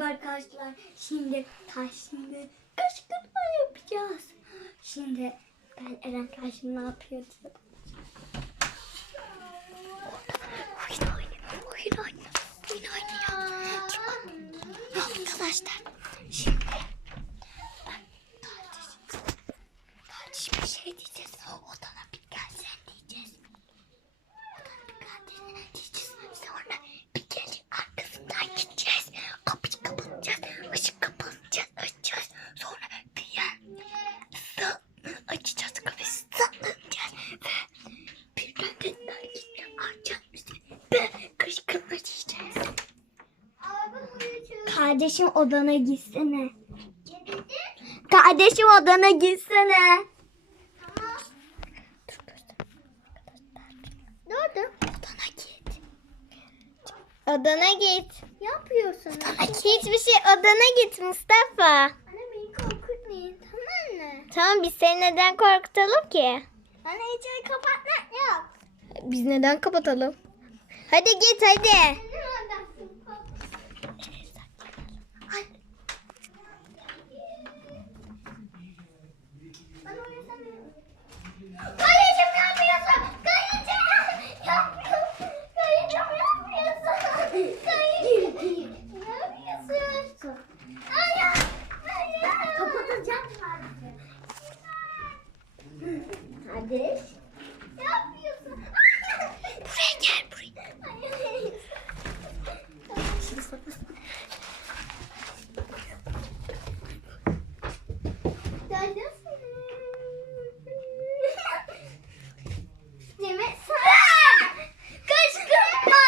Arkadaşlar şimdi taşını kışkırtma yapacağız. Şimdi ben Eren taşını ne yapıyor diye Oyun oynuyor, oyun oynuyor, oyun oynuyor. Arkadaşlar şimdi ben kardeşim, kardeşim bir şey diyeceğiz. Odana bir gelsen diyeceğiz. Odana bir gelsen diyeceğiz. Sonra bir gelin arkasından gideceğiz. Kapıyı kapatacağız. Işık kapatacağız. Açacağız. Sonra diğer sı açacağız. Kapıyı saklanacağız. Ve birden dediler gitme. Açacağız bizi. Ve kışkırtma diyeceğiz. Kardeşim odana gitsene. Kardeşim odana gitsene. Nerede? Odana git. Odana git. Ne yapıyorsun? Odana git. Hiçbir şey odana git Mustafa. Anne beni korkutmayın tamam mı? Tamam biz seni neden korkutalım ki? Anne içeri kapatmak yok. Biz neden kapatalım? Hadi git hadi. Ne oradasın? Kayıcım ne yapıyorsun? Kayıcım ne yapıyorsun? Kayıcım ne yapıyorsun? Kayıcım ne yapıyorsun? Hayır, hayır. Kapatacağım sadece. Kardeş. Ne yapıyorsun? Buraya gel buraya. Hayır. Demet sana. Kışkırtma.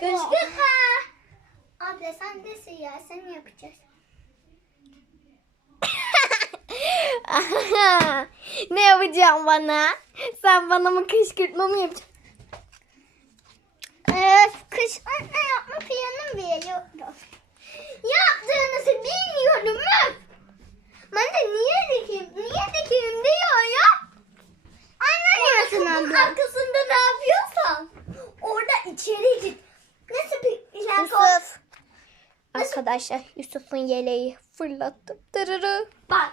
Kışkırtma. Sen desin ya sen mi yapacaksın? ne yapacağım bana? Sen bana mı kışkırtma mı yapacaksın? Öf kışkırtma yapma planım bile yoktu. Yaptığınızı bilmiyorum. Ben de niye Arkadaşlar Yusuf'un yeleği fırlattım. Tırırı. Bak,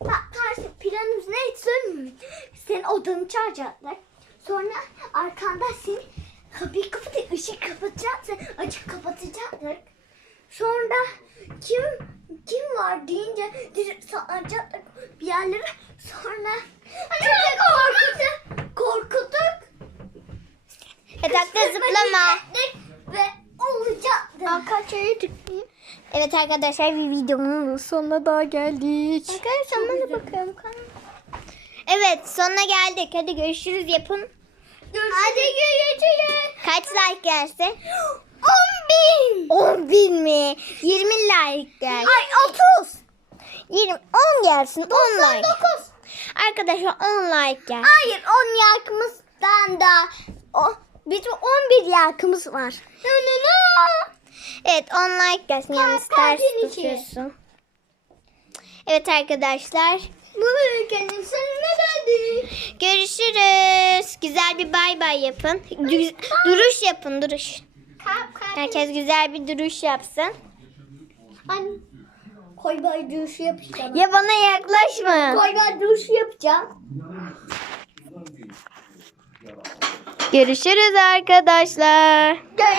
bak karşı planımız ne söyleyeyim. Senin odanı çağıracaklar. Sonra arkandan seni kapıyı kapatıp ışık kapatacaksın. Açık kapatacaklar. Sonra kim kim var deyince direkt saklanacaklar bir yerlere. Sonra çocuğu korkutup korkutup Yatakta zıplama. ve olacaktı. Arkadaşlar Evet arkadaşlar bir videomun sonuna daha geldik. Arkadaşlar bana bakalım. Evet sonuna geldik. Hadi görüşürüz yapın. Hadi görüşürüz. Kaç like gelse? 10 bin. 10 bin mi? 20 like gel. Ay 30. 20, 10 gelsin 10 like. 9. Arkadaşlar 10 like gel. Hayır 10 yakımızdan da o, bizim 11 yakımız var. No no no. Evet 10 like gelsin. Yalnız ters tutuyorsun. Evet arkadaşlar. Bu ülkenin sonuna geldik. Görüşürüz. Güzel bir bay bay yapın. Duruş yapın duruş. Herkes güzel bir duruş yapsın. Anne. Koy bay duruşu yapacağım. Ya bana yaklaşma. Koy bay duruşu yapacağım. Görüşürüz arkadaşlar. Gör